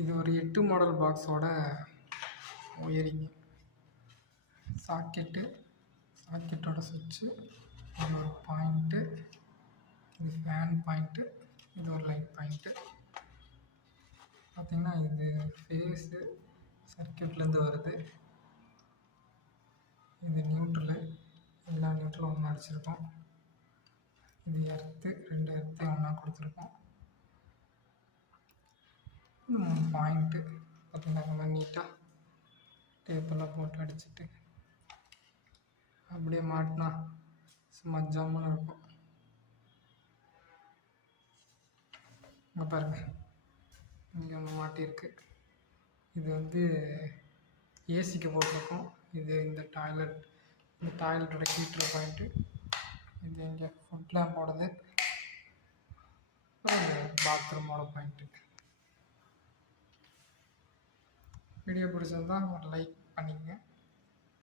இது ஒரு 8 மாடல் பாக்ஸோட ஒயரிங்கு. சாக்கெட்டோட சுவிட்சு, இது ஒரு பாயிண்ட்டு, இது ஃபேன் பாயிண்ட்டு, இது ஒரு லைட் பாயிண்ட்டு. பார்த்திங்கன்னா இது ஃபேஸு சர்க்யூட்லேருந்து வருது. இது நியூட்ரலு, எல்லா நியூட்ரலும் ஒன்றா அடிச்சிருக்கோம். இது எர்த்து, 2 எர்த்தையும் ஒன்றா கொடுத்துருக்கோம். 3 பாயிண்ட்டு பார்த்திங்கன்னா இந்த மாதிரி நீட்டாக டேப்பெல்லாம் போட்டு அடிச்சுட்டு அப்படியே மாட்டினா சும்மா ஜம்முன்னு இருக்கும். இங்கே பாருங்கள், இங்கே ஒன்று மாட்டியிருக்கு. இது வந்து ஏசிக்கு போட்டிருக்கோம். இது இந்த டாய்லெட்டோட ஹீட்டர் பாயிண்ட்டு. இது இங்கே ஃபுட் லேம்போடது, பாத்ரூமோட பாயிண்ட்டு. வீடியோ பிடிச்சிருந்தா ஒரு லைக் பண்ணிக்கங்க.